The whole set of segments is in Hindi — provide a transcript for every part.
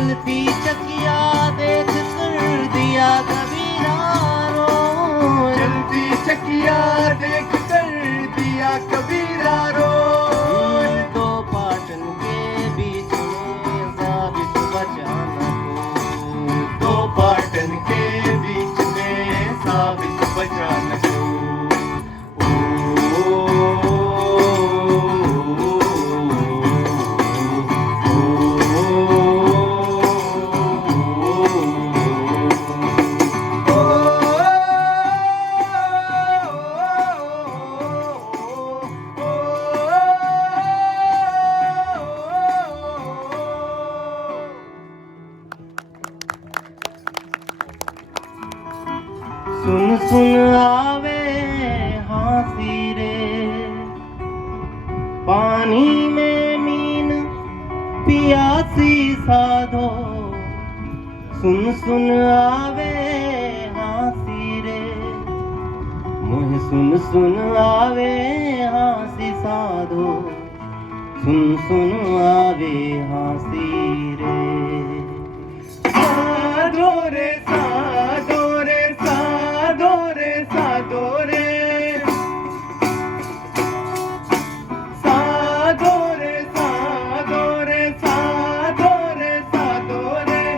चलती चकिया देख कर दिया कबीरा रो, चलती चकिया देख कर दिया कबीरा रो। दो पाटन के बीच में साबित बचाना को, दो पाटन के बीच में साबित बचाना को। सुन सुन आवे हासी रे, पानी में मीन पियासी साधो। सुन सुन आवे हासी रे, मुझे सुन सुन आवे हासी साधो। सुन सुन आवे हासी रे, साधो रे साधो रे साधो रे साधो रे, साधो रे साधो रे साधो रे साधो रे,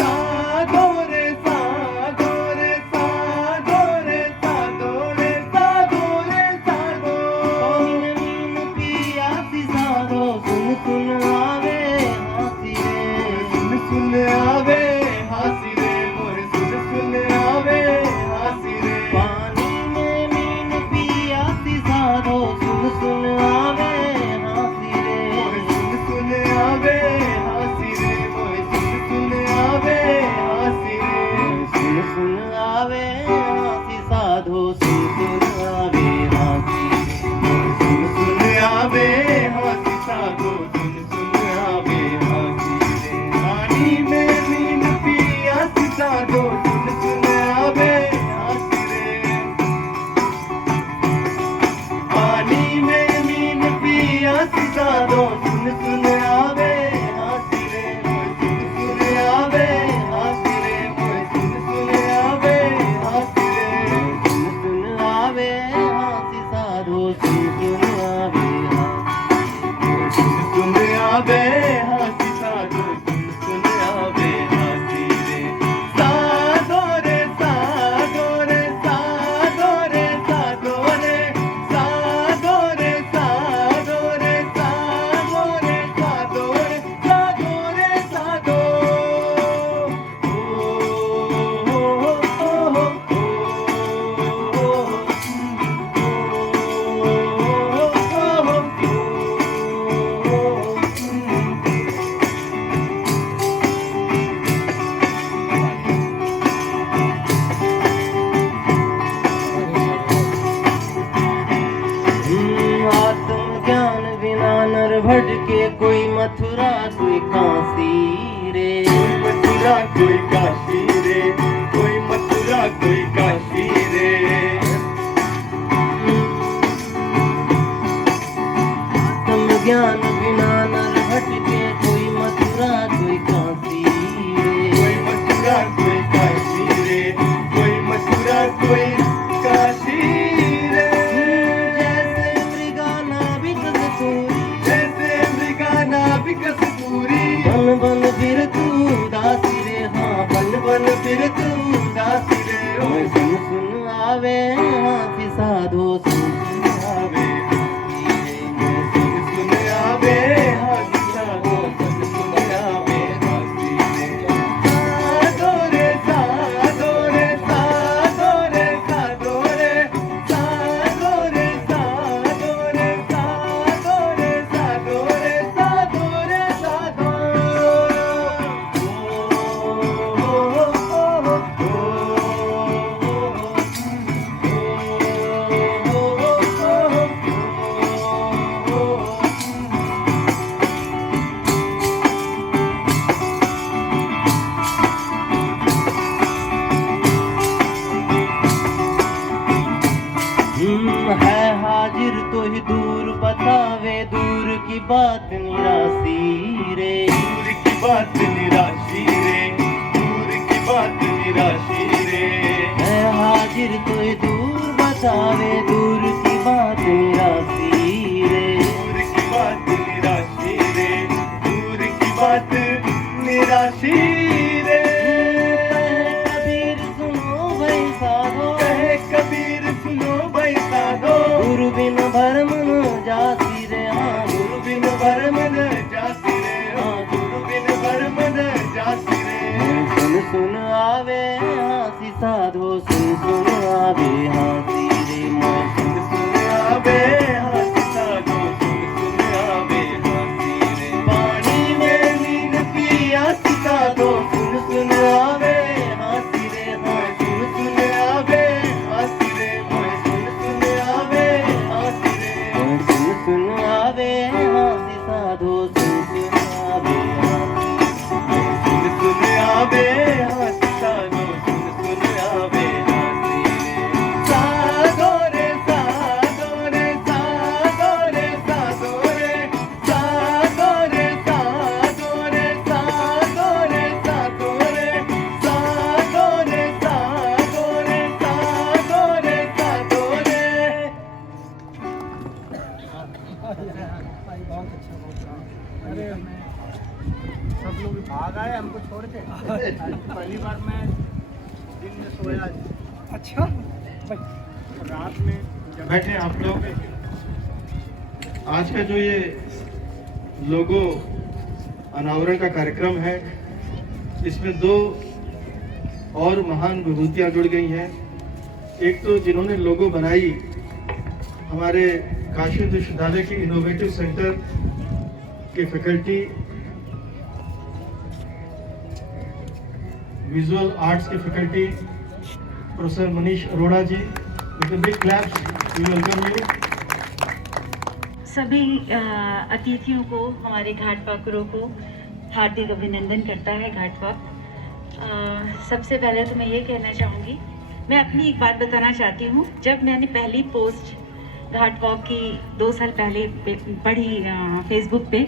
साधो रे साधो रे साधो रे साधो रे, साधो रे साधो। पानी में मीन पियासी साधो। सुन सुन आवे हासी रे, सुन सुन आवे हासी रे, मोर सुन सुन आवे हासी रे। पानी में मीन पियासी साधो। सुन सुन आवे हासी रे, मोर सुन सुन आवे हासी रे, मोर सुन सुन आवे हासी रे। सुन सुन आवे हासी साधो। सुन सुन आवे हासी रे, सुन सुन आवे हासी साधो, सुन सुन आवे हासी रे। पानी में मीन पियासी साधो, सुन सुन आवे हासी रे। पानी में मीन पियासी साधो, सुन सुन आवे हासी रे, सुन सुन आवे हासी रे, सुन सुन आवे हासी रे। सुन सुन आवे हासी साधो। सुन सुन आवे हासी, सुन सुन आवे हासी साधो, सुन सुन आवे हासी रे। साधो रे साधो रे साधो रे साधो रे, साधो रे साधो रे साधो रे साधो रे, साधो रे साधो। आत्मज्ञान बिना नर भटके, कोई मथुरा कोई काशी रे। कोई मथुरा कोई काशी रे, कोई मथुरा कोई काशी रे। आत्मज्ञान बिना नर भटके, कोई मथुरा कोई काशी रे। कोई मथुरा कोई काशी रे, कोई मथुरा कोई काशी रे। जैसे मृगाना बिकस तूरी, जैसे मृगाना बिकस पूरी, बन बन फिर तू दासी रे। हाँ बन बन फिर तू दासी रे। ओ सुन सुन आवे हासी साधो। सुन सुन आवे हासी रे, सुन सुन आवे हासी साधो, सुन सुन आवे हासी रे। साधो रे साधो रे साधो रे साधो रे, साधो रे साधो रे साधो रे साधो रे, साधो रे साधो। ओ है हाजिर तो ही दूर बतावे दूर की बात निराशी रे, दूर की बात निराशी रे, दूर की बात निराशी रे। है हाजिर तो ही दूर बतावे दूर की बात निराशी रे, दूर की बात निराशी रे, दूर की बात निराशी रे। कबीर सुनो भाई साधो, कहे कबीर सुनो भाई साधो, गुरु बिन भरम न जासी रे, हाँ गुरु बिन भरम न जासी रे, हाँ गुरु बिन भरम न जासी रे। सुन सुन आवे हासी साधो, सुन सुन आवे हासी रे, मोय सुन सुन आवे हासी साधो, सुन सुन आवे हासी रे। पानी में नींद पियासी साधो, सुन सुन आवे हासी रे, हाँ सुन सुन आवे हासी रे, मोय सुन सुन आवे हासी रे। सुन सुन आवे हासी साधो, सुन सुन आवे हासी, सुन सुन आवे हासी साधो, सुन सुन आवे हासी रे। साधो रे साधो रे साधो रे साधो रे, साधो रे साधो रे साधो रे साधो रे, साधो रे साधो रे साधो रे साधो रे। भाई बहुत अच्छा बहुत अच्छा। अरे सब लोग भाग आए हमको छोड़ के। पहली बार मैं दिन में सोया। अच्छा भाई रात में जब बैठे आप लोग। आज का जो ये लोगो अनावरण का कार्यक्रम है, इसमें दो और महान विभूतियां जुड़ गई हैं। एक तो जिन्होंने लोगो बनाई, हमारे काशी विश्वविद्यालय के इनोवेटिव सेंटर के फैकल्टी, विजुअल आर्ट्स के faculty professor Manish Arora ji. With a big claps we welcome you. सभी अतिथियों को, हमारे घाट पाकरों को हार्दिक अभिनंदन करता है घाट पाक। सबसे पहले तो मैं ये कहना चाहूँगी, मैं अपनी एक बात बताना चाहती हूँ। जब मैंने पहली पोस्ट घाट वॉक की 2 साल पहले पढ़ी फेसबुक पे,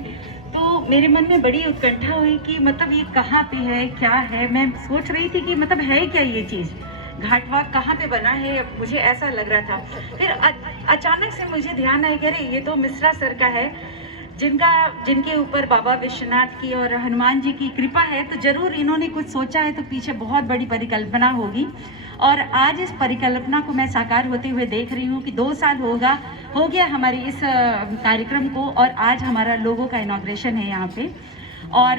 तो मेरे मन में बड़ी उत्कंठा हुई कि मतलब ये कहाँ पे है, क्या है। मैं सोच रही थी कि मतलब है क्या ये चीज़, घाट वॉक कहाँ पे बना है, मुझे ऐसा लग रहा था। फिर अचानक से मुझे ध्यान आया कि अरे ये तो मिश्रा सर का है, जिनके ऊपर बाबा विश्वनाथ की और हनुमान जी की कृपा है, तो जरूर इन्होंने कुछ सोचा है, तो पीछे बहुत बड़ी परिकल्पना होगी। और आज इस परिकल्पना को मैं साकार होते हुए देख रही हूँ कि 2 साल हो गया हमारे इस कार्यक्रम को, और आज हमारा लोगो का इनॉग्रेशन है यहाँ पे। और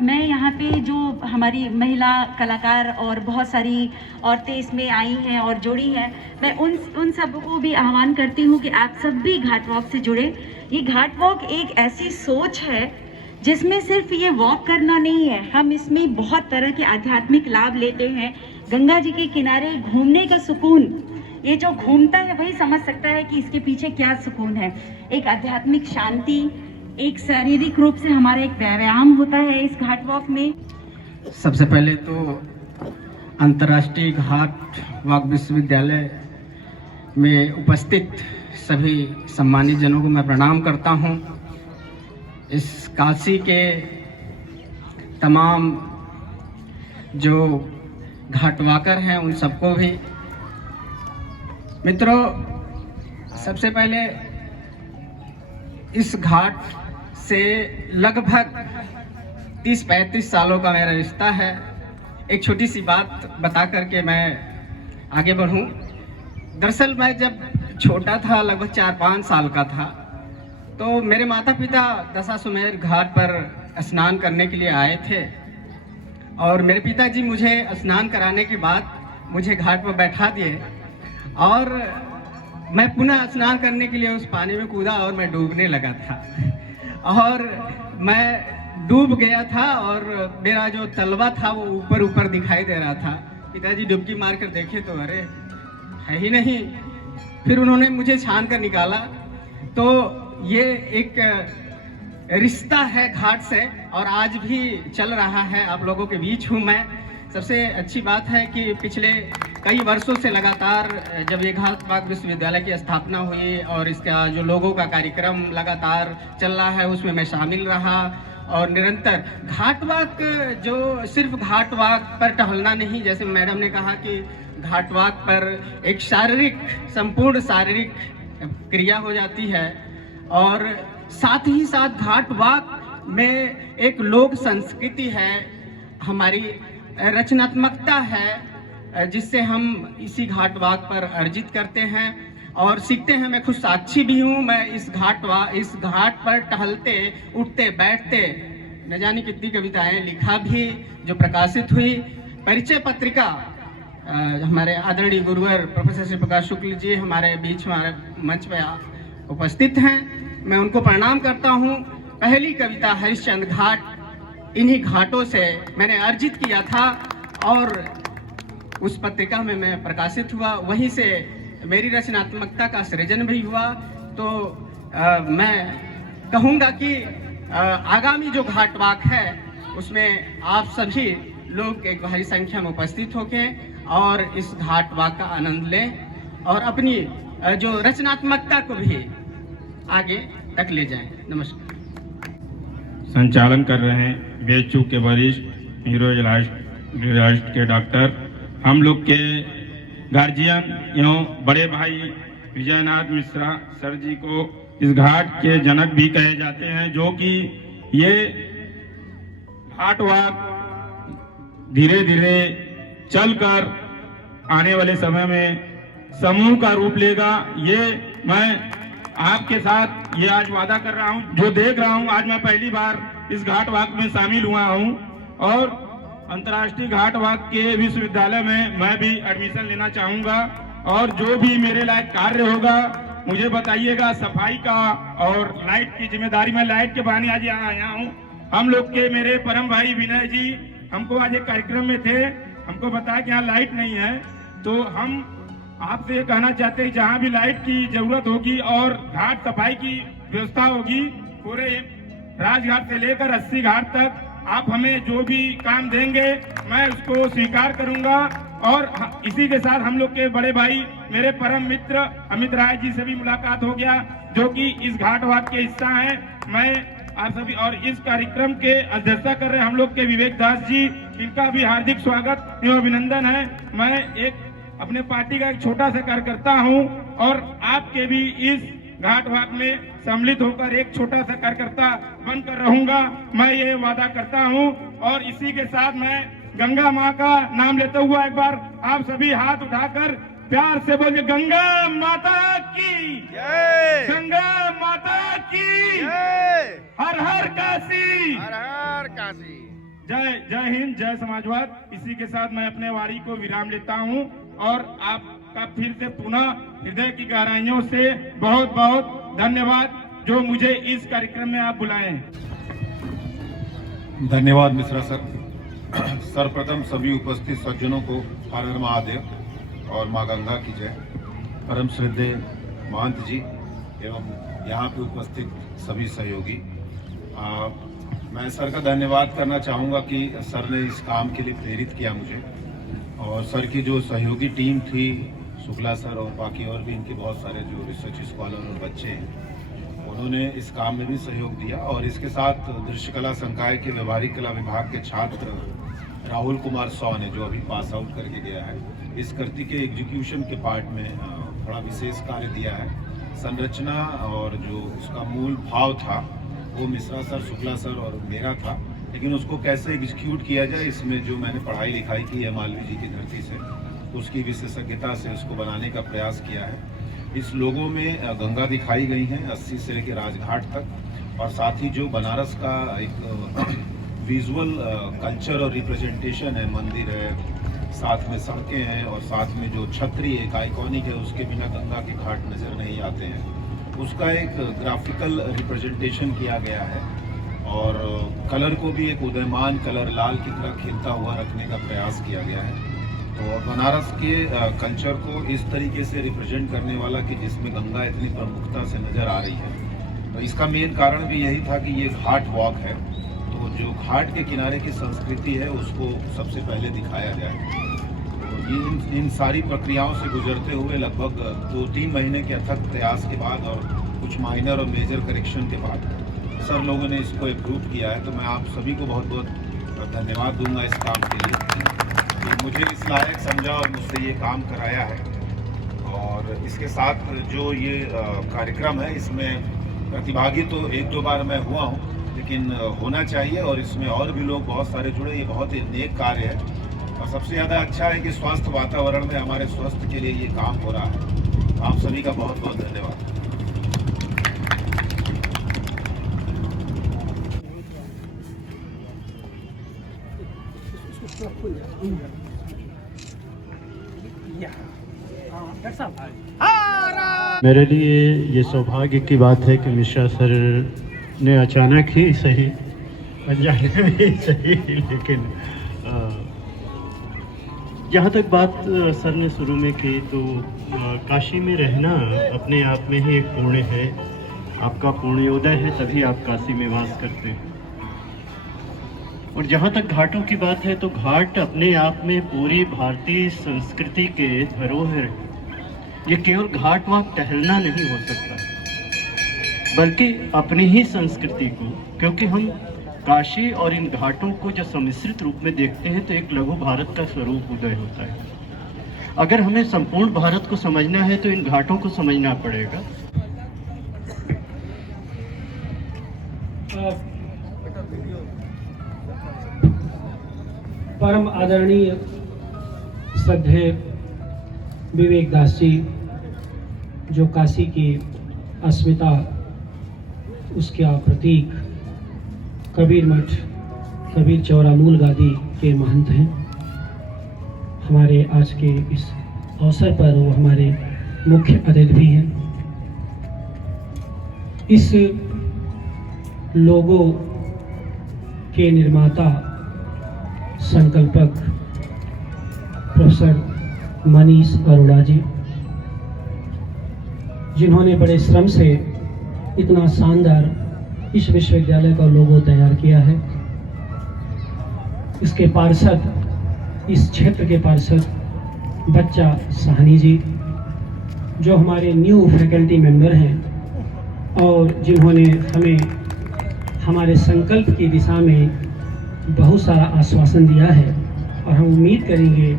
मैं यहाँ पे जो हमारी महिला कलाकार और बहुत सारी औरतें इसमें आई हैं और जुड़ी हैं, मैं उन सबको भी आह्वान करती हूँ कि आप सब भी घाट वॉक से जुड़े। ये घाट वॉक एक ऐसी सोच है जिसमें सिर्फ ये वॉक करना नहीं है, हम इसमें बहुत तरह के आध्यात्मिक लाभ लेते हैं। गंगा जी के किनारे घूमने का सुकून, ये जो घूमता है वही समझ सकता है कि इसके पीछे क्या सुकून है। एक आध्यात्मिक शांति, एक शारीरिक रूप से हमारा एक व्यायाम होता है इस घाट वॉक में। सबसे पहले तो अंतर्राष्ट्रीय घाट वॉक विश्वविद्यालय में उपस्थित सभी सम्मानित जनों को मैं प्रणाम करता हूं। इस काशी के तमाम जो घाट वॉकर हैं उन सबको भी। मित्रों, सबसे पहले इस घाट से लगभग 30-35 सालों का मेरा रिश्ता है। एक छोटी सी बात बता करके मैं आगे बढ़ूं। दरअसल मैं जब छोटा था, लगभग 4-5 साल का था, तो मेरे माता पिता दशाश्वमेध घाट पर स्नान करने के लिए आए थे, और मेरे पिताजी मुझे स्नान कराने के बाद मुझे घाट पर बैठा दिए, और मैं पुनः स्नान करने के लिए उस पानी में कूदा और मैं डूबने लगा था। और मैं डूब गया था और मेरा जो तलवा था वो ऊपर ऊपर दिखाई दे रहा था। पिताजी डुबकी मार कर देखे तो अरे है ही नहीं। फिर उन्होंने मुझे छान कर निकाला। तो ये एक रिश्ता है घाट से, और आज भी चल रहा है। आप लोगों के बीच हूँ मैं। सबसे अच्छी बात है कि पिछले कई वर्षों से लगातार जब ये घाट वाक विश्वविद्यालय की स्थापना हुई और इसका जो लोगों का कार्यक्रम लगातार चल रहा है उसमें मैं शामिल रहा और निरंतर घाट वाक जो सिर्फ घाट वाक पर टहलना नहीं, जैसे मैडम ने कहा कि घाट वाक पर एक संपूर्ण शारीरिक क्रिया हो जाती है और साथ ही साथ घाट वाक में एक लोक संस्कृति है, हमारी रचनात्मकता है जिससे हम इसी घाट वाक पर अर्जित करते हैं और सीखते हैं। मैं खुद साक्षी भी हूँ, मैं इस घाट पर टहलते उठते बैठते न जाने कितनी कविताएं लिखा भी जो प्रकाशित हुई। परिचय पत्रिका हमारे आदरणीय गुरुवर प्रोफेसर श्री प्रकाश शुक्ल जी हमारे बीच हमारे मंच पर उपस्थित हैं, मैं उनको प्रणाम करता हूँ। पहली कविता हरिश्चंद्र घाट इन्हीं घाटों से मैंने अर्जित किया था और उस पत्रिका में मैं प्रकाशित हुआ, वहीं से मेरी रचनात्मकता का सृजन भी हुआ। तो मैं कहूँगा कि आगामी जो घाट वाक है उसमें आप सभी लोग एक भारी संख्या में उपस्थित होकर और इस घाट वाक का आनंद लें और अपनी जो रचनात्मकता को भी आगे तक ले जाएं। नमस्कार। संचालन कर रहे हैं बीएचयू के वरिष्ठ न्यूरोलॉजिस्ट के डॉक्टर, हम लोग के गार्जियन एवं बड़े भाई विजयनाथ मिश्रा सर जी को इस घाट के जनक भी कहे जाते हैं, जो कि ये घाट वाक धीरे धीरे चलकर आने वाले समय में समूह का रूप लेगा। ये मैं आपके साथ ये आज वादा कर रहा हूँ, जो देख रहा हूँ आज मैं पहली बार इस घाट वाक में शामिल हुआ हूँ और अंतर्राष्ट्रीय घाट वाक के विश्वविद्यालय में मैं भी एडमिशन लेना चाहूँगा और जो भी मेरे लायक कार्य होगा मुझे बताइएगा। सफाई का और लाइट की जिम्मेदारी, मैं लाइट के बहाने आज यहाँ आया हूँ। हम लोग के मेरे परम भाई विनय जी हमको आज एक कार्यक्रम में थे, हमको बताया कि यहाँ लाइट नहीं है, तो हम आपसे ये कहना चाहते हैं जहाँ भी लाइट की जरूरत होगी और घाट सफाई की व्यवस्था होगी पूरे राजघाट से लेकर 80 घाट तक आप हमें जो भी काम देंगे मैं उसको स्वीकार करूंगा। और इसी के साथ हम लोग के बड़े भाई मेरे परम मित्र अमित राय जी से भी मुलाकात हो गया, जो कि इस घाट वाक के हिस्सा हैं। मैं आप सभी और इस कार्यक्रम के अध्यक्षता कर रहे हम लोग के विवेक दास जी, इनका भी हार्दिक स्वागत एवं अभिनंदन है। मैं एक अपने पार्टी का एक छोटा सा कार्यकर्ता हूं और आपके भी इस घाट वाक में सम्मिलित होकर एक छोटा सा कार्यकर्ता बनकर रहूंगा, मैं ये वादा करता हूं। और इसी के साथ मैं गंगा माँ का नाम लेते हुआ एक बार आप सभी हाथ उठाकर प्यार से बोलिए गंगा माता की जय, गंगा माता की जय, हर हर काशी, हर हर काशी, जय जय हिंद, जय समाजवाद। इसी के साथ मैं अपने वाणी को विराम लेता हूं और आपका फिर से पुनः हृदय की गहराइयों से बहुत बहुत धन्यवाद जो मुझे इस कार्यक्रम में आप बुलाए। धन्यवाद मिश्रा सर। सर्वप्रथम सभी उपस्थित सज्जनों को हर हर महादेव और माँ गंगा की जय। परम श्रद्धेय महंत जी एवं यहाँ पे उपस्थित सभी सहयोगी, मैं सर का धन्यवाद करना चाहूँगा कि सर ने इस काम के लिए प्रेरित किया मुझे, और सर की जो सहयोगी टीम थी, शुक्ला सर और बाकी और भी इनके बहुत सारे जो रिसर्च स्कॉलर और बच्चे हैं, उन्होंने इस काम में भी सहयोग दिया। और इसके साथ दृश्य कला संकाय के व्यवहारिक कला विभाग के छात्र राहुल कुमार सौ ने, जो अभी पास आउट करके गया है, इस कृति के एग्जीक्यूशन के पार्ट में बड़ा विशेष कार्य दिया है। संरचना और जो उसका मूल भाव था वो मिश्रा सर, शुक्ला सर और मेरा था, लेकिन उसको कैसे एग्जीक्यूट किया जाए, इसमें जो मैंने पढ़ाई लिखाई की है मालवीय जी की धरती से, उसकी विशेषज्ञता से उसको बनाने का प्रयास किया है। इस लोगों में गंगा दिखाई गई हैं 80 से लेकर राजघाट तक, और साथ ही जो बनारस का एक विजुअल कल्चर और रिप्रेजेंटेशन है, मंदिर है, साथ में सड़कें हैं और साथ में जो छतरी एक आइकॉनिक है, उसके बिना गंगा के घाट नज़र नहीं आते हैं, उसका एक ग्राफिकल रिप्रेजेंटेशन किया गया है। और कलर को भी एक उदयमान कलर लाल की तरह खिलता हुआ रखने का प्रयास किया गया है। तो बनारस के कल्चर को इस तरीके से रिप्रेजेंट करने वाला कि जिसमें गंगा इतनी प्रमुखता से नज़र आ रही है, तो इसका मेन कारण भी यही था कि ये घाट वॉक है, तो जो घाट के किनारे की संस्कृति है उसको सबसे पहले दिखाया जाए। तो इन सारी प्रक्रियाओं से गुजरते हुए लगभग 2-3 महीने के अथक प्रयास के बाद और कुछ माइनर और मेजर करेक्शन के बाद सर लोगों ने इसको अप्रूव किया है। तो मैं आप सभी को बहुत बहुत धन्यवाद दूंगा इस काम के लिए कि मुझे इस लायक समझा और मुझसे ये काम कराया है। और इसके साथ जो ये कार्यक्रम है इसमें प्रतिभागी तो 1-2 बार मैं हुआ हूँ, लेकिन होना चाहिए और इसमें और भी लोग बहुत सारे जुड़े। ये बहुत ही नेक कार्य है और सबसे ज़्यादा अच्छा है कि स्वस्थ वातावरण में हमारे स्वास्थ्य के लिए ये काम हो रहा है। आप सभी का बहुत बहुत धन्यवाद। मेरे लिए ये सौभाग्य की बात है कि मिश्रा सर ने अचानक ही सही, अनजाने में ही सही, लेकिन जहाँ तक बात सर ने शुरू में की तो काशी में रहना अपने आप में ही एक पुण्य है। आपका पुण्योदय है, तभी आप काशी में वास करते हैं। और जहाँ तक घाटों की बात है तो घाट अपने आप में पूरी भारतीय संस्कृति के धरोहर है। ये केवल घाट वहाँ टहलना नहीं हो सकता, बल्कि अपनी ही संस्कृति को, क्योंकि हम काशी और इन घाटों को जब सम्मिश्रित रूप में देखते हैं तो एक लघु भारत का स्वरूप उदय होता है। अगर हमें संपूर्ण भारत को समझना है तो इन घाटों को समझना पड़ेगा। परम आदरणीय श्रद्धेय विवेक दास जी, जो काशी की अस्मिता, उसका प्रतीक कबीर मठ, कबीर चौरा मूल गादी के महंत हैं, हमारे आज के इस अवसर पर वो हमारे मुख्य अतिथि भी हैं। इस लोगो के निर्माता संकल्पक प्रोफेसर मनीष अरोड़ा जी, जिन्होंने बड़े श्रम से इतना शानदार इस विश्वविद्यालय का लोगो तैयार किया है। इसके पार्षद, इस क्षेत्र के पार्षद बच्चा साहनी जी, जो हमारे न्यू फैकल्टी मेंबर हैं और जिन्होंने हमें हमारे संकल्प की दिशा में बहुत सारा आश्वासन दिया है, और हम उम्मीद करेंगे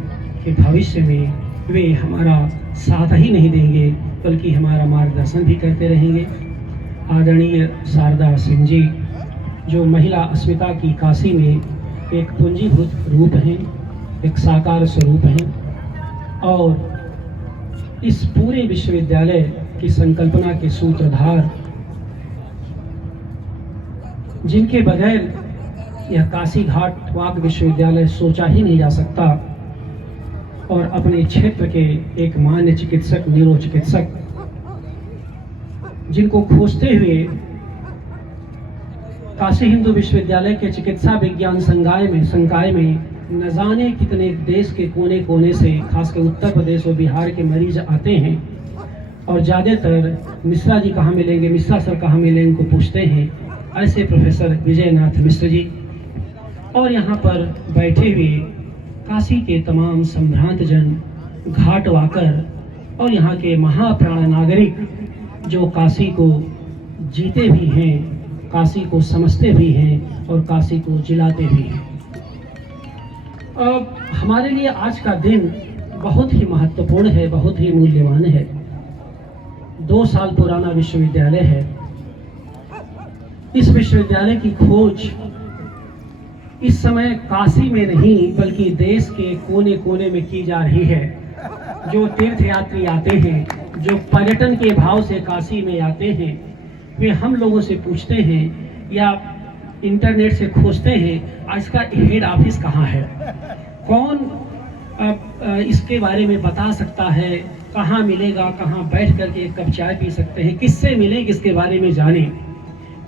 कि भविष्य में वे हमारा साथ ही नहीं देंगे बल्कि हमारा मार्गदर्शन भी करते रहेंगे। आदरणीय शारदा सिंह जी, जो महिला अस्मिता की काशी में एक पूंजीभूत रूप हैं, एक साकार स्वरूप हैं और इस पूरे विश्वविद्यालय की संकल्पना के सूत्रधार, जिनके बगैर यह काशी घाट वाक विश्वविद्यालय सोचा ही नहीं जा सकता, और अपने क्षेत्र के एक मान्य चिकित्सक, न्यूरोचिकित्सक, जिनको खोजते हुए काशी हिंदू विश्वविद्यालय के चिकित्सा विज्ञान संकाय में न जाने कितने देश के कोने कोने से, खासकर उत्तर प्रदेश और बिहार के मरीज आते हैं, और ज़्यादातर मिश्रा जी कहाँ मिलेंगे, मिश्रा सर कहाँ मिलेंगे, को पूछते हैं। ऐसे प्रोफेसर विजयनाथ मिश्र जी, और यहाँ पर बैठे हुए काशी के तमाम संभ्रांत जन, घाट वाकर और यहाँ के महाप्राण नागरिक, जो काशी को जीते भी हैं, काशी को समझते भी हैं और काशी को जिलाते भी हैं। हमारे लिए आज का दिन बहुत ही महत्वपूर्ण है, बहुत ही मूल्यवान है। 2 साल पुराना विश्वविद्यालय है। इस विश्वविद्यालय की खोज इस समय काशी में नहीं बल्कि देश के कोने कोने में की जा रही है। जो तीर्थयात्री आते हैं, जो पर्यटन के भाव से काशी में आते हैं, वे हम लोगों से पूछते हैं या इंटरनेट से खोजते हैं, इसका हेड ऑफिस कहाँ है, कौन इसके बारे में बता सकता है, कहाँ मिलेगा, कहाँ बैठ करके एक कप चाय पी सकते हैं, किससे मिले, किसके बारे में जाने।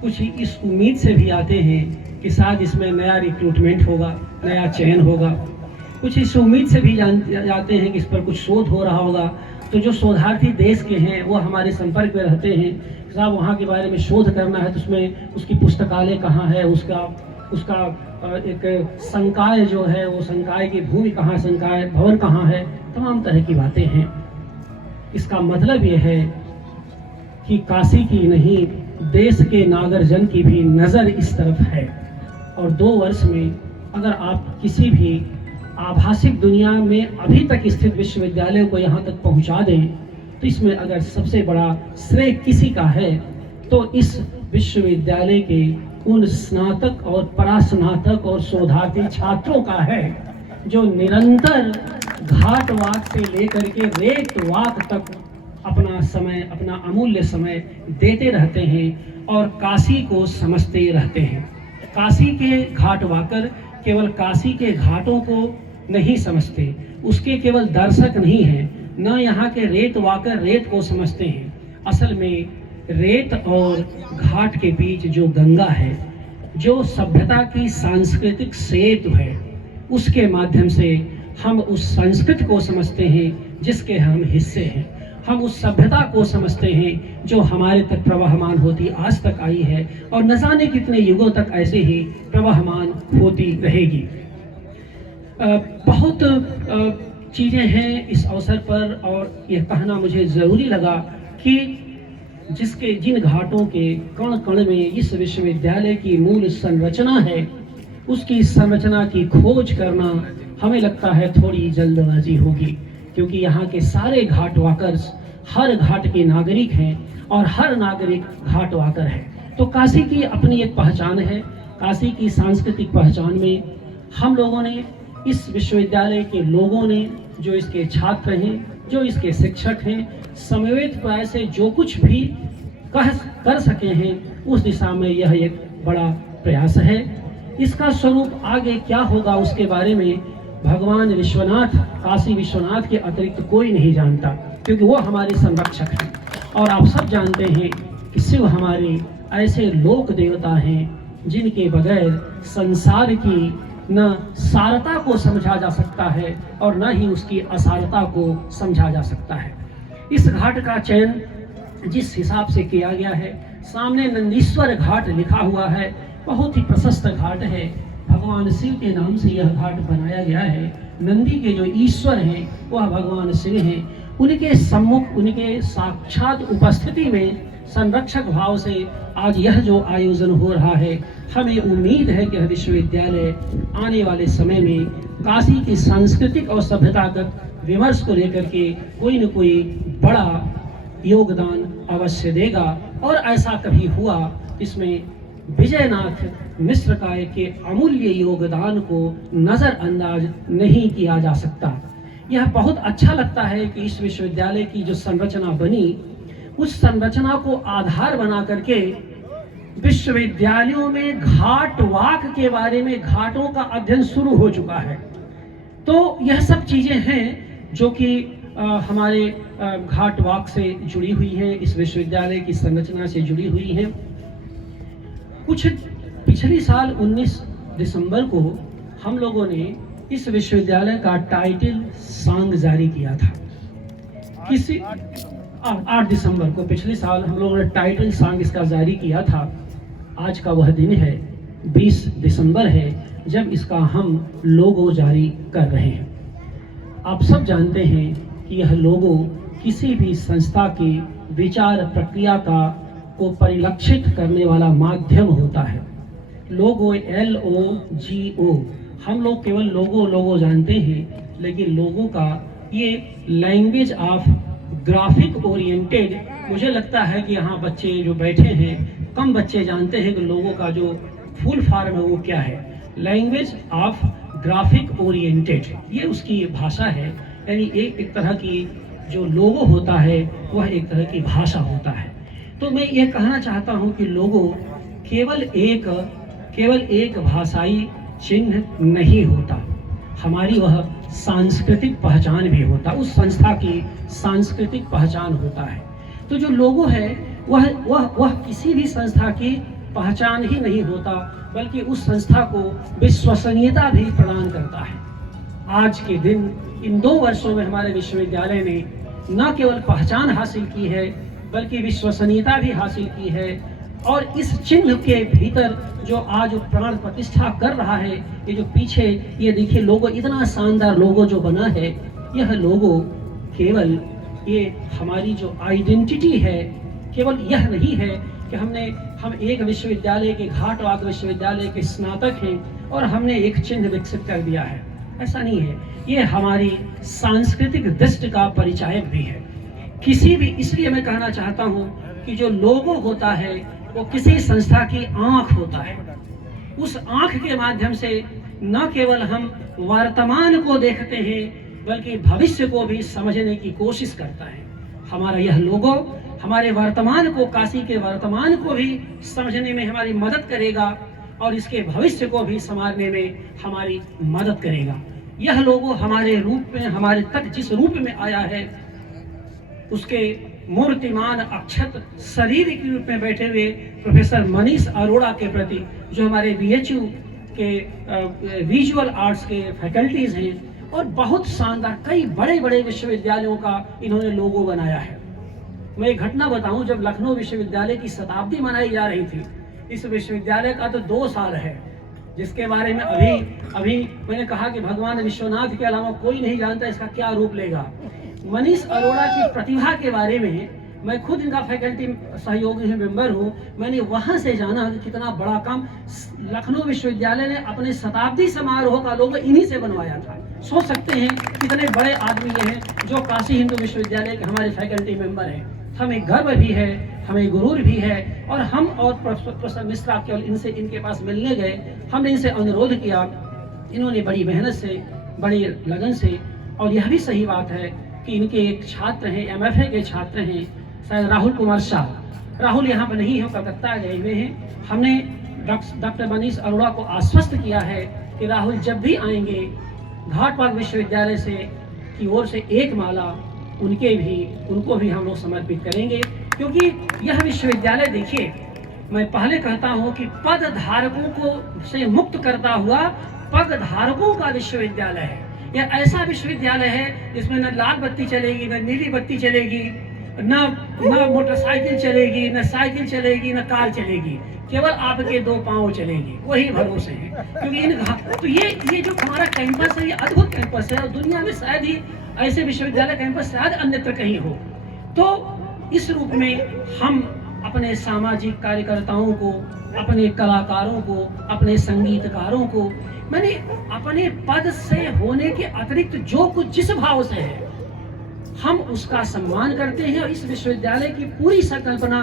कुछ इस उम्मीद से भी आते हैं कि शायद इसमें नया रिक्रूटमेंट होगा, नया चयन होगा। कुछ इस उम्मीद से भी जाते हैं कि इस पर कुछ शोध हो रहा होगा। तो जो शोधार्थी देश के हैं वो हमारे संपर्क में रहते हैं, साहब वहाँ के बारे में शोध करना है तो उसमें उसकी पुस्तकालय कहाँ है, उसका एक संकाय जो है, वो संकाय की भूमि कहाँ, संकाय भवन कहाँ है, तमाम तरह की बातें हैं। इसका मतलब ये है कि काशी की नहीं, देश के नागरजन की भी नज़र इस तरफ है। और 2 वर्ष में अगर आप किसी भी आभासिक दुनिया में अभी तक स्थित विश्वविद्यालय को यहाँ तक पहुँचा दें, तो इसमें अगर सबसे बड़ा श्रेय किसी का है तो इस विश्वविद्यालय के उन स्नातक और परास्नातक और शोधार्थी छात्रों का है, जो निरंतर घाट वाक से लेकर के रेत वाक तक अपना समय, अपना अमूल्य समय देते रहते हैं और काशी को समझते रहते हैं। काशी के घाट वाकर केवल काशी के घाटों को नहीं समझते, उसके केवल दर्शक नहीं हैं, न यहाँ के रेत वाकर रेत को समझते हैं। असल में रेत और घाट के बीच जो गंगा है, जो सभ्यता की सांस्कृतिक सेतु है, उसके माध्यम से हम उस संस्कृति को समझते हैं जिसके हम हिस्से हैं। हम उस सभ्यता को समझते हैं जो हमारे तक प्रवाहमान होती आज तक आई है और न जाने कितने युगों तक ऐसे ही प्रवाहमान होती रहेगी। बहुत चीज़ें हैं इस अवसर पर, और यह कहना मुझे ज़रूरी लगा कि जिन घाटों के कण कण में इस विश्वविद्यालय की मूल संरचना है, उसकी संरचना की खोज करना हमें लगता है थोड़ी जल्दबाजी होगी, क्योंकि यहाँ के सारे घाट वाकर्स हर घाट के नागरिक हैं और हर नागरिक घाट वाकर है। तो काशी की अपनी एक पहचान है। काशी की सांस्कृतिक पहचान में हम लोगों ने, इस विश्वविद्यालय के लोगों ने, जो इसके छात्र हैं, जो इसके शिक्षक हैं, समवेत प्राय से जो कुछ भी कर सके हैं, उस दिशा में यह एक बड़ा प्रयास है। इसका स्वरूप आगे क्या होगा उसके बारे में भगवान विश्वनाथ, काशी विश्वनाथ के अतिरिक्त कोई नहीं जानता, क्योंकि वो हमारे संरक्षक हैं। और आप सब जानते हैं कि शिव हमारे ऐसे लोक देवता हैं जिनके बगैर संसार की न सारता को समझा जा सकता है और न ही उसकी असारता को समझा जा सकता है। इस घाट का चयन जिस हिसाब से किया गया है, सामने नंदीश्वर घाट लिखा हुआ है, बहुत ही प्रशस्त घाट है। भगवान शिव के नाम से यह घाट बनाया गया है। नंदी के जो ईश्वर हैं वह भगवान शिव हैं। उनके सम्मुख, उनके साक्षात उपस्थिति में संरक्षक भाव से आज यह जो आयोजन हो रहा है, हमें उम्मीद है कि यह विश्वविद्यालय आने वाले समय में काशी की सांस्कृतिक और सभ्यतागत विमर्श को लेकर के कोई न कोई बड़ा योगदान अवश्य देगा। और ऐसा कभी हुआ, इसमें विजयनाथ मिश्र काय के अमूल्य योगदान को नज़रअंदाज नहीं किया जा सकता। यह बहुत अच्छा लगता है कि इस विश्वविद्यालय की जो संरचना बनी, उस संरचना को आधार बना करके विश्वविद्यालयों में घाट वाक के बारे में, घाटों का अध्ययन शुरू हो चुका है। तो यह सब चीज़ें हैं जो कि हमारे घाट वाक से जुड़ी हुई हैं, इस विश्वविद्यालय की संरचना से जुड़ी हुई हैं। कुछ पिछली साल 19 दिसंबर को हम लोगों ने इस विश्वविद्यालय का टाइटल सॉन्ग जारी किया था। 8 दिसंबर को पिछले साल हम लोगों ने टाइटल सॉन्ग इसका जारी किया था। आज का वह दिन है, 20 दिसंबर है, जब इसका हम लोगो जारी कर रहे हैं। आप सब जानते हैं कि यह लोगो किसी भी संस्था की विचार प्रक्रिया को परिलक्षित करने वाला माध्यम होता है। लोगो, LOGO, हम लोग केवल लोगो जानते हैं, लेकिन लोगो का ये लैंग्वेज ऑफ ग्राफिक ओरिएंटेड, मुझे लगता है कि यहाँ बच्चे जो बैठे हैं, कम बच्चे जानते हैं कि लोगों का जो फुल फॉर्म है वो क्या है। लैंग्वेज ऑफ ग्राफिक ओरिएंटेड, ये उसकी भाषा है। यानी एक तरह की जो लोगो होता है वह एक तरह की भाषा होता है। तो मैं ये कहना चाहता हूँ कि लोगो केवल एक भाषाई चिन्ह नहीं होता, हमारी वह सांस्कृतिक पहचान भी होता, उस संस्था की सांस्कृतिक पहचान होता है। तो जो लोगो है वह किसी भी संस्था की पहचान ही नहीं होता, बल्कि उस संस्था को विश्वसनीयता भी प्रदान करता है। आज के दिन इन 2 वर्षों में हमारे विश्वविद्यालय ने न केवल पहचान हासिल की है, बल्कि विश्वसनीयता भी हासिल की है। और इस चिन्ह के भीतर जो आज प्राण प्रतिष्ठा कर रहा है, ये जो पीछे ये देखिए लोगो, इतना शानदार लोगो जो बना है, यह लोगो केवल ये हमारी जो आइडेंटिटी है, केवल यह नहीं है कि हम एक विश्वविद्यालय के, घाटवाद विश्वविद्यालय के स्नातक हैं और हमने एक चिन्ह विकसित कर दिया है, ऐसा नहीं है। ये हमारी सांस्कृतिक दृष्टि का परिचायक भी है। किसी भी, इसलिए मैं कहना चाहता हूँ कि जो लोगो होता है वो किसी संस्था की आंख होता है। उस आंख के माध्यम से न केवल हम वर्तमान को देखते हैं बल्कि भविष्य को भी समझने की कोशिश करता है। हमारा यह लोगो हमारे वर्तमान को, काशी के वर्तमान को भी समझने में हमारी मदद करेगा और इसके भविष्य को भी संवारने में हमारी मदद करेगा। यह लोगो हमारे रूप में, हमारे तक जिस रूप में आया है, उसके मूर्तिमान अक्षत शरीर के रूप में बैठे हुए प्रोफेसर मनीष अरोड़ा के प्रति, जो हमारे BHU के विजुअल आर्ट्स के फैकल्टीज हैं और बहुत शानदार कई बड़े बड़े विश्वविद्यालयों का इन्होंने लोगो बनाया है। मैं एक घटना बताऊं, जब लखनऊ विश्वविद्यालय की शताब्दी मनाई जा रही थी, इस विश्वविद्यालय का तो 2 साल है, जिसके बारे में अभी मैंने कहा कि भगवान विश्वनाथ के अलावा कोई नहीं जानता इसका क्या रूप लेगा। मनीष अरोड़ा की प्रतिभा के बारे में मैं खुद इनका फैकल्टी सहयोगी मेंबर हूँ। मैंने वहाँ से जाना कि कितना बड़ा काम लखनऊ विश्वविद्यालय ने अपने शताब्दी समारोह का लोगो इन्हीं से बनवाया था। सोच सकते हैं कितने बड़े आदमी ये हैं जो काशी हिंदू विश्वविद्यालय के हमारे फैकल्टी मेंबर हैं। हमें गर्व भी है, हमें गुरूर भी है। और हम और प्रोफेसर मिश्रा केवल इनके पास मिलने गए, हमने इनसे अनुरोध किया। इन्होंने बड़ी मेहनत से, बड़ी लगन से, और यह भी सही बात है कि इनके एक छात्र हैं, MFA के छात्र हैं, शायद राहुल कुमार शाह। राहुल यहाँ पर नहीं है, कलकत्ता गए हुए हैं। हमने डॉक्टर मनीष अरोड़ा को आश्वस्त किया है कि राहुल जब भी आएंगे, घाटपाल विश्वविद्यालय से की ओर से एक माला उनको भी हम लोग समर्पित करेंगे। क्योंकि यह विश्वविद्यालय, देखिए, मैं पहले कहता हूँ कि पद धारकों को से मुक्त करता हुआ पद धारकों का विश्वविद्यालय है। यह ऐसा विश्वविद्यालय है जिसमें न लाल बत्ती चलेगी, न नीली बत्ती चलेगी, न मोटरसाइकिल चलेगी, न साइकिल चलेगी, न कार चलेगी, केवल आपके 2 पांव चलेगी, वही भरोसे है। क्योंकि तो ये जो हमारा कैंपस है, ये अद्भुत कैंपस है और दुनिया में शायद ही ऐसे विश्वविद्यालय कैंपस शायद अन्यत्र कहीं हो। तो इस रूप में हम अपने सामाजिक कार्यकर्ताओं को, अपने कलाकारों को, अपने संगीतकारों को, मैंने अपने पद से होने के अतिरिक्त जो कुछ जिस भाव से है, हम उसका सम्मान करते हैं। और इस विश्वविद्यालय की पूरी संकल्पना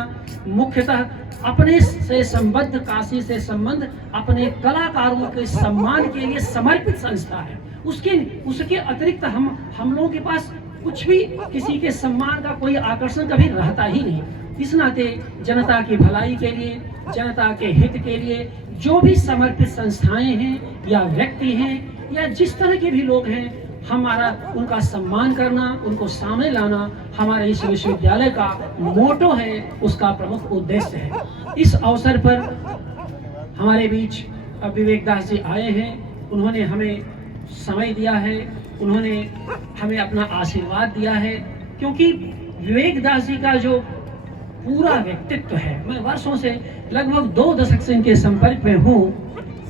मुख्यतः अपने से संबद्ध, काशी से संबंध, अपने कलाकारों के सम्मान के लिए समर्पित संस्था है। उसके अतिरिक्त हम लोगों के पास कुछ भी, किसी के सम्मान का कोई आकर्षण कभी रहता ही नहीं। इस नाते जनता की भलाई के लिए, जनता के हित के लिए जो भी समर्पित संस्थाएं हैं या व्यक्ति हैं या जिस तरह के भी लोग हैं, हमारा उनका सम्मान करना, उनको सामने लाना हमारे इस विश्वविद्यालय का मोटो है, उसका प्रमुख उद्देश्य है। इस अवसर पर हमारे बीच विवेक दास जी आए हैं। उन्होंने हमें समय दिया है, उन्होंने हमें अपना आशीर्वाद दिया है। क्योंकि विवेक दास जी का जो पूरा व्यक्तित्व है, मैं वर्षों से, लगभग 2 दशक से इनके संपर्क में हूँ,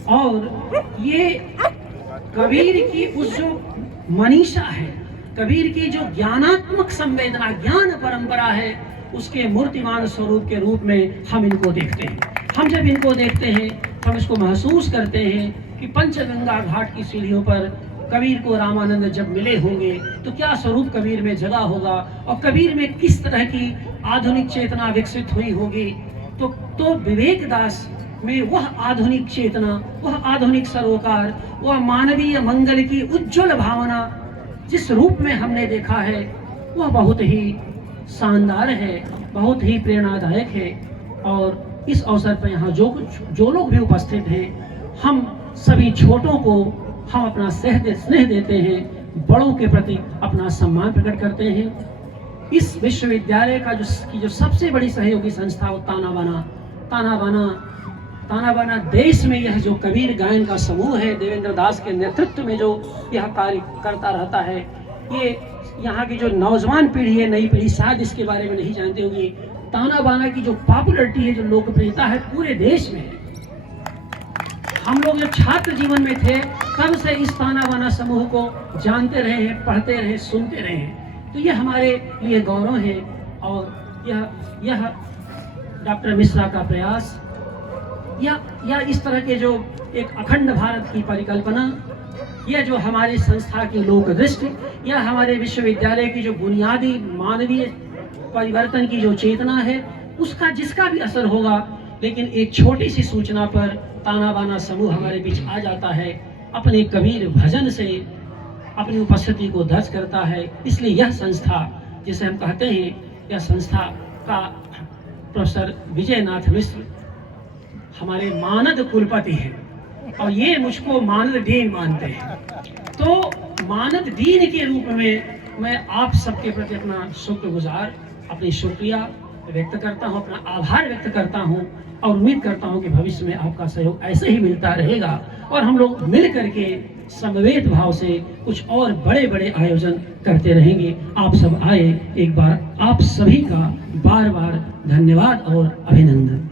और ये कबीर की उस जो मनीषा है, कबीर की जो ज्ञानात्मक संवेदना, ज्ञान परंपरा है, उसके मूर्तिमान स्वरूप के रूप में हम इनको देखते हैं। हम जब इनको देखते हैं, हम इसको महसूस करते हैं कि पंचगंगा घाट की सीढ़ियों पर कबीर को रामानंद जब मिले होंगे तो क्या स्वरूप कबीर में जगा होगा, और कबीर में किस तरह की आधुनिक चेतना विकसित हुई होगी। तो विवेक दास में वह आधुनिक चेतना, वह आधुनिक सरोकार, वह मानवीय मंगल की उज्जवल भावना जिस रूप में हमने देखा है, वह बहुत ही शानदार है, बहुत ही प्रेरणादायक है। और इस अवसर पर यहाँ जो लोग भी उपस्थित हैं, हम सभी छोटों को हम अपना स्नेह देते हैं, बड़ों के प्रति अपना सम्मान प्रकट करते हैं। इस विश्वविद्यालय का जो सबसे बड़ी सहयोगी संस्था वो ताना बाना देश में यह जो कबीर गायन का समूह है, देवेंद्र दास के नेतृत्व में जो यह कार्य करता रहता है, ये यहाँ की जो नौजवान पीढ़ी है, नई पीढ़ी शायद इसके बारे में नहीं जानती होगी। ताना बाना की जो पॉपुलैरिटी है, जो लोकप्रियता है, पूरे देश में है। हम लोग जब छात्र जीवन में थे तब से इस ताना बाना समूह को जानते रहे हैं, पढ़ते रहे, सुनते रहे हैं। तो ये हमारे लिए गौरव है। और यह डॉक्टर मिश्रा का प्रयास या इस तरह के जो एक अखंड भारत की परिकल्पना, यह जो हमारी संस्था की लोक दृष्टि, या हमारे विश्वविद्यालय की जो बुनियादी मानवीय परिवर्तन की जो चेतना है, उसका जिसका भी असर होगा, लेकिन एक छोटी सी सूचना पर ताना बाना समूह हमारे बीच आ जाता है, अपने कबीर भजन से अपनी उपस्थिति को दर्ज करता है। इसलिए यह संस्था, जिसे हम कहते हैं, यह संस्था का प्रोफेसर विजयनाथ मिश्र हमारे मानद कुलपति हैं और ये मुझको मानद डीन मानते हैं। तो मानद डीन के रूप में मैं आप सबके प्रति अपना शुक्रगुजार, अपनी शुक्रिया व्यक्त करता हूँ, अपना आभार व्यक्त करता हूँ और उम्मीद करता हूँ कि भविष्य में आपका सहयोग ऐसे ही मिलता रहेगा और हम लोग मिल करके समवेत भाव से कुछ और बड़े बड़े आयोजन करते रहेंगे। आप सब आए, एक बार आप सभी का बार बार धन्यवाद और अभिनंदन।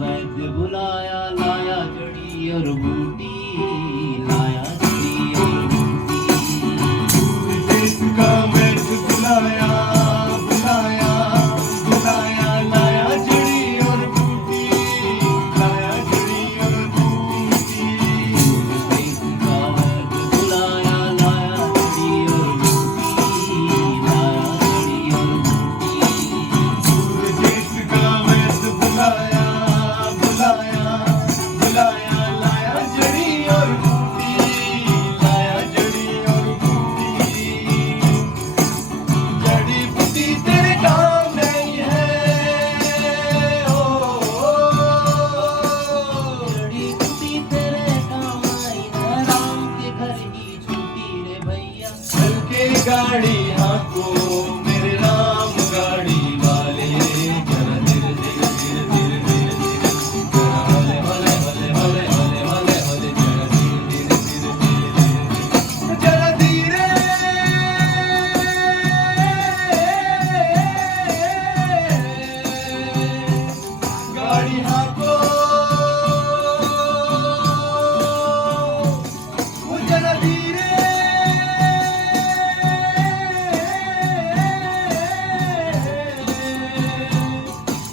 वैद्य बुलाया, लाया जड़ी और बूटी, लाया जड़ी और देश का वैद्य बुलाया, बुलाया, बुलाया, लाया जड़ी और बूटी, लाया जड़ी और बूटी। देश का वैद्य बुलाया, लाया जड़ी और बूटी, लाया जड़ी और बूटी। देश का वैद्य बुलाया, बुलाया, बुलाया, लाया जड़ी और बूटी, लाया जड़ी और बूटी। जड़ी बूटी तेरे काम नहीं है, ओ जड़ी बूटी तेरे काम आई ना, राम के घर ही छूटी रे भैया। चल के गाड़ी हाको मेरे राम गाड़ी वाले, जरा धीरे धीरे धीरे धीरे धीरे धीरे, जरा हले हले हले हले हले हले हले, जरा धीरे धीरे धीरे धीरे, जरा धीरे गाड़ी हाको, वो जरा धीरे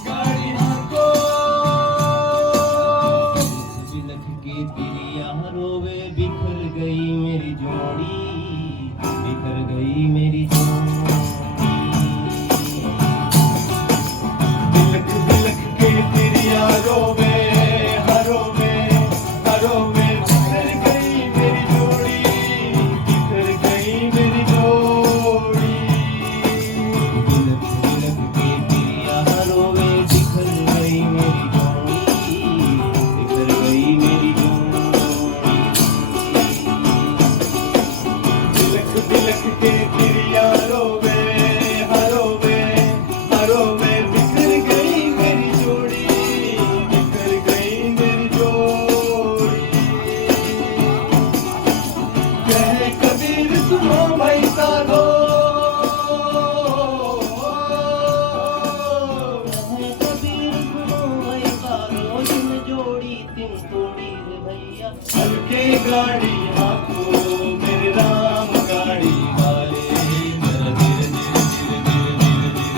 गाड़ी हाको। बिलख के पिरिया रोवे, बिखर गई मेरी जोड़ी, बिखर गई मेरी जोड़ी। बिलख बिलख के तिरिया रोवे, हरोवे, हरोवे, बिखर गई मेरी जोड़ी, बिखर गई मेरी जोड़ी। बिलख बिलख के पिरिया रोवे, बिखर गई मेरी जोड़ी, बिखर गई मेरी जोड़ी। बिलख बिलख के तिरिया रोवे, हरोवे, हरोवे, बिखर गई मेरी जोड़ी, बिखर गई मेरी जोड़ी। कहे कबीर सुनो भाई साधो, कहे कबीर सुनो भाई सारो, जिन जोड़ी तिन तोड़ी रे भैया। हल्के गाड़ी हाको मेरे राम गाड़ी वाले, जरा धीरे धीरे धीरे धीरे धीरे धीरे,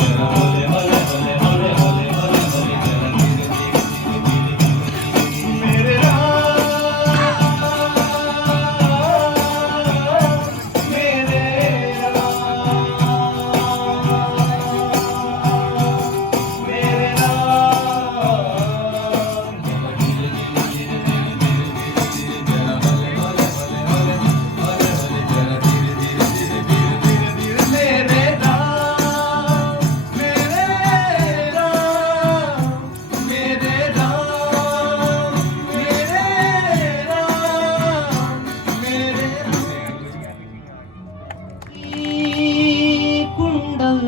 जरा हले हले हले हले हले हले हले, जरा धीरे धीरे धीरे धीरे धीरे। मेरे राम, मेरे राम, मेरे राम। जरा धीरे धीरे धीरे धीरे धीरे धीरे धीरे, जरा हले हले हले हले हले हले, जरा धीरे धीरे धीरे धीरे धीरे धीरे। मेरे राम, मेरे राम, मेरे राम, मेरे राम, मेरे कुंडल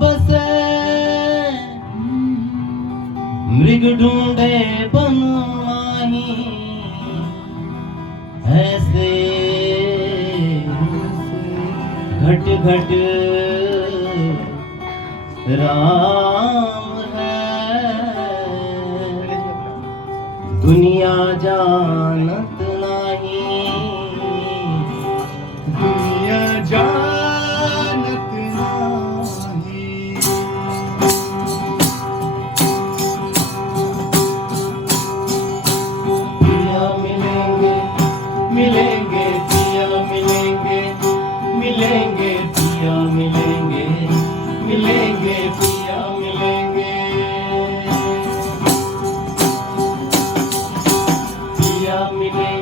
बसे, मृग ढूंढे बनवाही, ऐसे घट घट राम है, दुनिया जानत नहीं, दुनिया जानत नाही। पिया मिलेंगे, मिलेंगे पिया मिलेंगे, मिलेंगे पिया मिलेंगे, मिलेंगे पिया मिलेंगे। पिया मिलेंगे,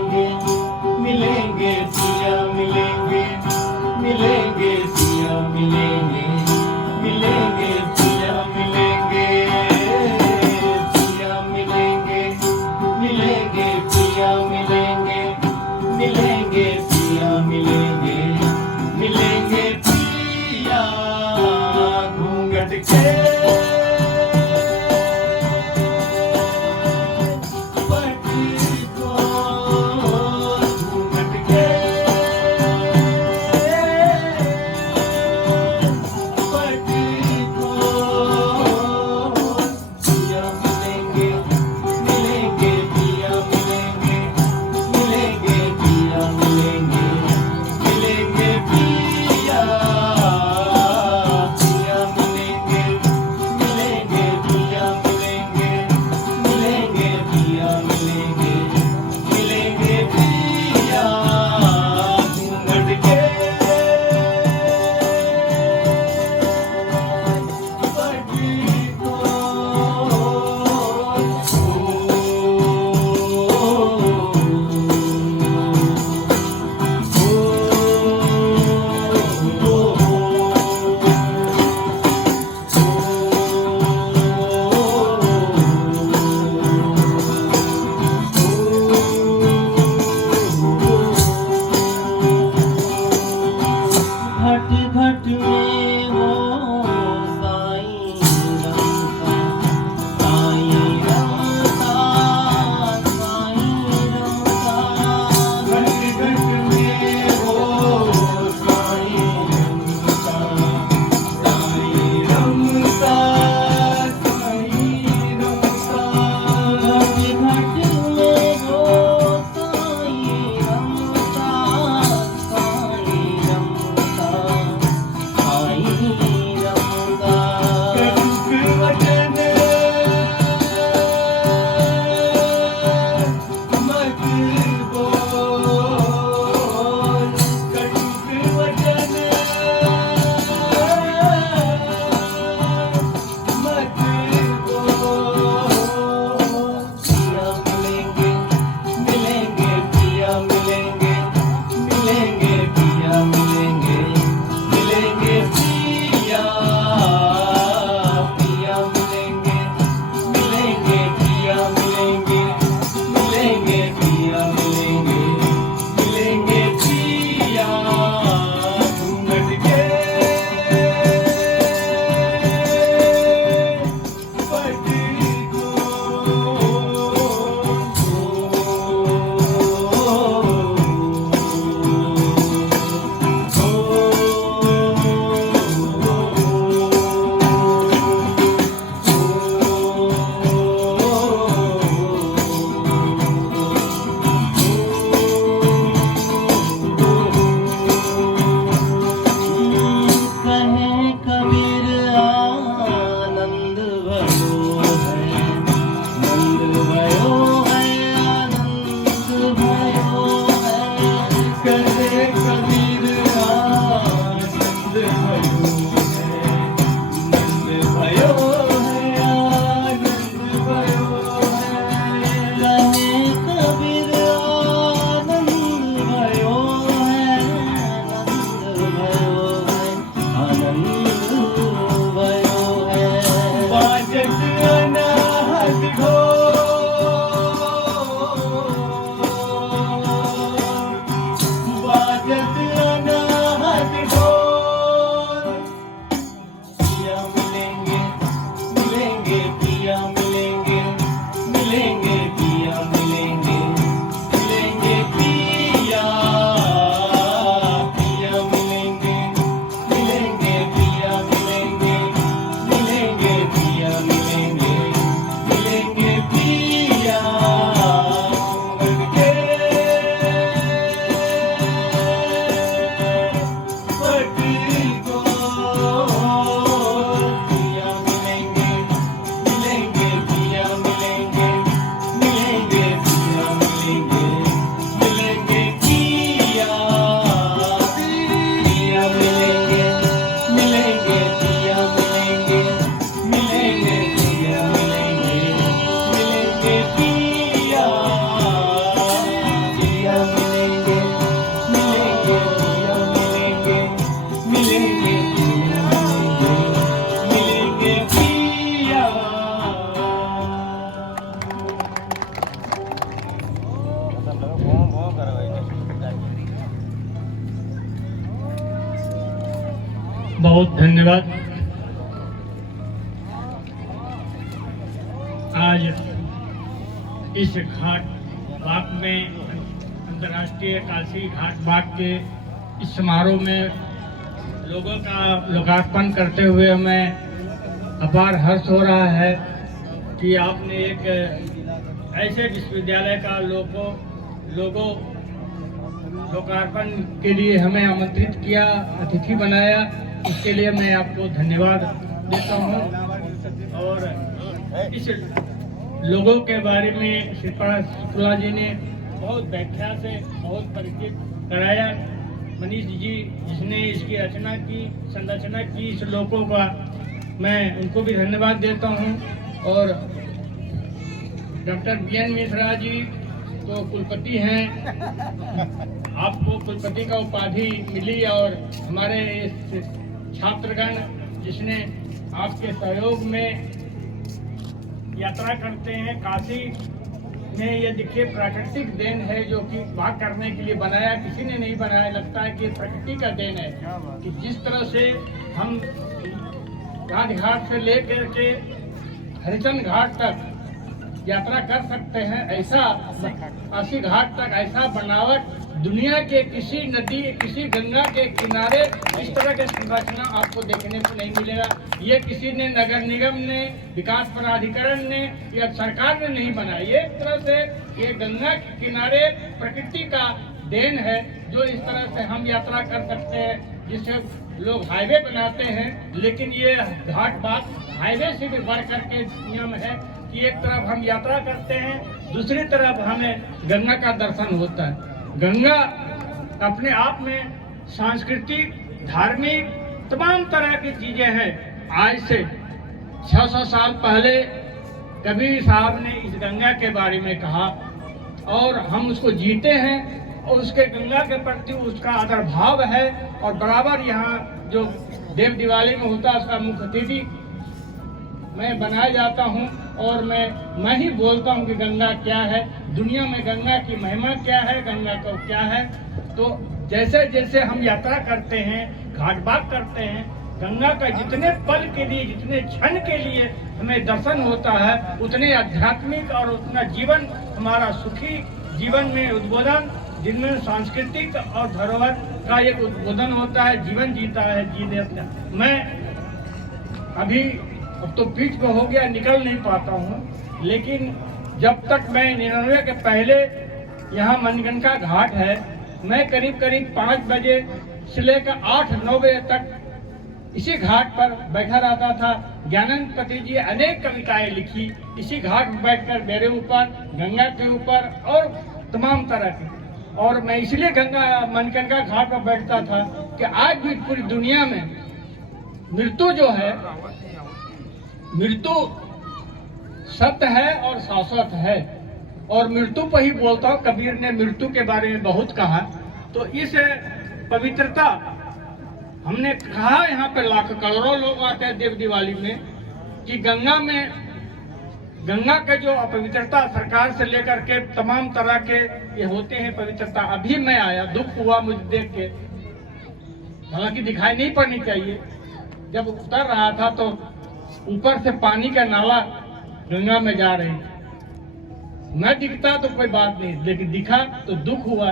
बहुत धन्यवाद। आज इस घाट बाग में, अंतर्राष्ट्रीय काशी घाट बाग के इस समारोह में लोगों का लोकार्पण करते हुए हमें अपार हर्ष हो रहा है कि आपने एक ऐसे विश्वविद्यालय का लोकार्पण के लिए हमें आमंत्रित किया, अतिथि बनाया। इसके लिए मैं आपको धन्यवाद देता हूँ। और इस लोगों के बारे में श्रीपाद शुक्ला जी ने बहुत व्याख्या से बहुत परिचित कराया। मनीष जी जिसने इसकी रचना की, संरचना की इस लोगों का, मैं उनको भी धन्यवाद देता हूँ। और डॉक्टर बीएन मिश्रा जी तो कुलपति हैं, आपको कुलपति का उपाधि मिली, और हमारे इस छात्रगण जिसने आपके सहयोग में यात्रा करते हैं काशी में, ये देखिए प्राकृतिक देन है जो कि बात करने के लिए बनाया, किसी ने नहीं बनाया। लगता है कि प्रकृति का देन है कि जिस तरह से हम घाट से लेकर के हरिचंद घाट तक यात्रा कर सकते हैं, ऐसा काशी घाट तक ऐसा बनावट दुनिया के किसी नदी, किसी गंगा के किनारे इस तरह के संरचना आपको देखने को नहीं मिलेगा। ये किसी ने, नगर निगम ने, विकास प्राधिकरण ने या सरकार ने नहीं बनाया। ये एक तरह से ये गंगा के किनारे प्रकृति का देन है, जो इस तरह से हम यात्रा कर सकते हैं, जिससे लोग हाईवे बनाते हैं। लेकिन ये घाट बाग हाईवे से भी बढ़ करके नियम है कि एक तरफ हम यात्रा करते हैं, दूसरी तरफ हमें गंगा का दर्शन होता है। गंगा अपने आप में सांस्कृतिक, धार्मिक तमाम तरह की चीजें हैं। आज से 600 साल पहले कबीर साहब ने इस गंगा के बारे में कहा और हम उसको जीते हैं, और उसके गंगा के प्रति उसका आदर भाव है। और बराबर यहाँ जो देव दिवाली में होता है उसका मुख्य अतिथि मैं बनाया जाता हूँ, और मैं ही बोलता हूँ कि गंगा क्या है, दुनिया में गंगा की महिमा क्या है, गंगा को क्या है। तो जैसे जैसे हम यात्रा करते हैं, घाट बाग करते हैं, गंगा का जितने पल के लिए, जितने क्षण के लिए हमें दर्शन होता है, उतने आध्यात्मिक और उतना जीवन हमारा सुखी जीवन में उद्बोधन, जिनमें सांस्कृतिक और धरोहर का एक उद्बोधन होता है, जीवन जीता है, जीने। मैं अभी अब तो पीठ पे हो गया, निकल नहीं पाता हूँ, लेकिन जब तक मैं 99 के पहले यहाँ मनगंगा घाट है, मैं करीब 5 बजे से लेकर 8-9 बजे तक इसी घाट पर बैठा रहता था। ज्ञानंद पति जी अनेक कविताएं लिखी इसी घाट पर बैठकर, मेरे ऊपर, गंगा के ऊपर और तमाम तरह के। और मैं इसलिए मनगंगा घाट पर बैठता था कि आज भी पूरी दुनिया में मृत्यु जो है, मृत्यु सत्य है और शाश्वत है, और मृत्यु पर ही बोलता हूँ। कबीर ने मृत्यु के बारे में बहुत कहा। तो इस पवित्रता हमने कहा, यहाँ पे लाख करोड़ों लोग आते हैं देव दिवाली में, कि गंगा में गंगा के जो अपवित्रता सरकार से लेकर के तमाम तरह के ये होते हैं पवित्रता। अभी मैं आया, दुख हुआ मुझे देख के, हालांकि दिखाई नहीं पड़नी चाहिए। जब उतर रहा था तो ऊपर से पानी का नाला गंगा में जा रही, न दिखता तो कोई बात नहीं, लेकिन दिखा तो दुख हुआ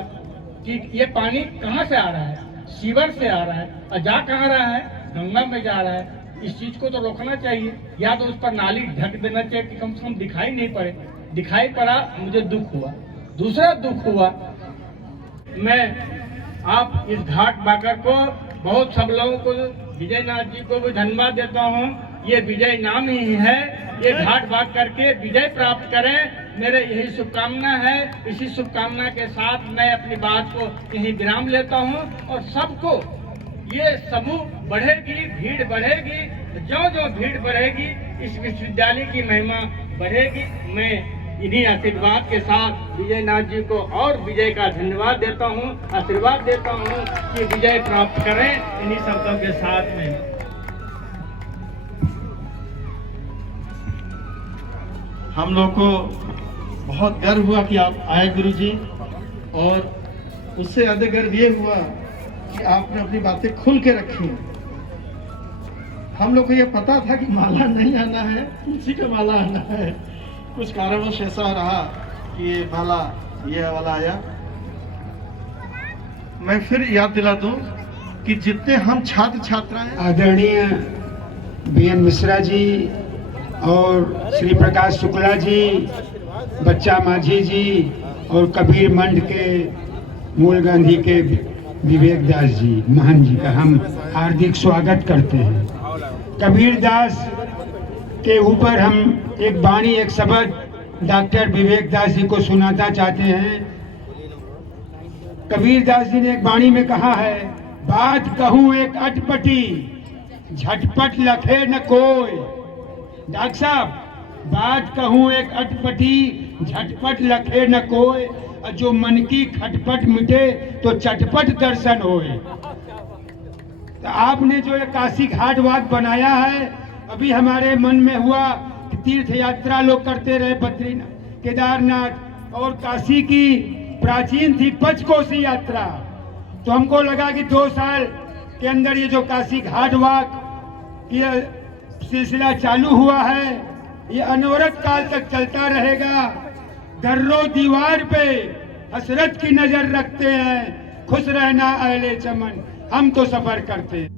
कि ये पानी कहाँ से आ रहा है, सीवर से आ रहा है, और जा कहाँ रहा है, गंगा में जा रहा है। इस चीज को तो रोकना चाहिए, या तो उस पर नाली ढक देना चाहिए कि कम से कम दिखाई नहीं पड़े। दिखाई पड़ा, मुझे दुख हुआ। दूसरा दुख हुआ, मैं आप इस घाट बाकर को, बहुत सब लोगों को, विजयनाथ जी को भी धन्यवाद देता हूँ। ये विजय नाम ही है, ये घाट भाग करके विजय प्राप्त करें, मेरे यही शुभकामना है। इसी शुभकामना के साथ मैं अपनी बात को यहीं विराम लेता हूँ, और सबको ये समूह बढ़ेगी, भीड़ बढ़ेगी, जो भीड़ बढ़ेगी इस विश्वविद्यालय की महिमा बढ़ेगी। मैं इन्हीं आशीर्वाद के साथ विजयनाथ जी को और विजय का धन्यवाद देता हूँ, आशीर्वाद देता हूँ कि विजय प्राप्त करें इन्हीं शब्दों के साथ में। हम लोग को बहुत गर्व हुआ कि आप आए गुरुजी, और उससे अधिक गर्व ये हुआ कि आपने अपनी बातें खुल के रखी। हम लोग को ये पता था कि माला नहीं आना है, तुलसी का माला आना है। कुछ कारणवश ऐसा रहा कि ये माला, ये वाला आया। मैं फिर याद दिला दूं कि जितने हम छात्र छात्राएं, आदरणीय बीएन मिश्रा जी और श्री प्रकाश शुक्ला जी, बच्चा माझी जी और कबीर मंड के मूल गांधी के विवेक दास जी, महान जी का हम हार्दिक स्वागत करते हैं। कबीर दास के ऊपर हम एक वाणी, एक शब्द डॉक्टर विवेक दास जी को सुनाना चाहते हैं। कबीर दास जी ने एक वाणी में कहा है, बात कहूँ एक अटपटी, झटपट लखे न कोई। डॉक्टर साहब, बात कहूँ एक अटपटी, झटपट लखे न कोई, और जो मन की खटपट मिटे तो चटपट दर्शन होए। तो आपने जो ये काशी घाट वाट बनाया है, अभी हमारे मन में हुआ कि तीर्थ यात्रा लोग करते रहे, बद्रीनाथ, केदारनाथ, और काशी की प्राचीन थी पंचकोशी यात्रा। तो हमको लगा कि 2 साल के अंदर ये जो काशी घाट वाट ये सिलसिला चालू हुआ है, ये अनवरत काल तक चलता रहेगा। दर्रो दीवार पे हसरत की नजर रखते हैं, खुश रहना अहले चमन, हम तो सफर करते हैं।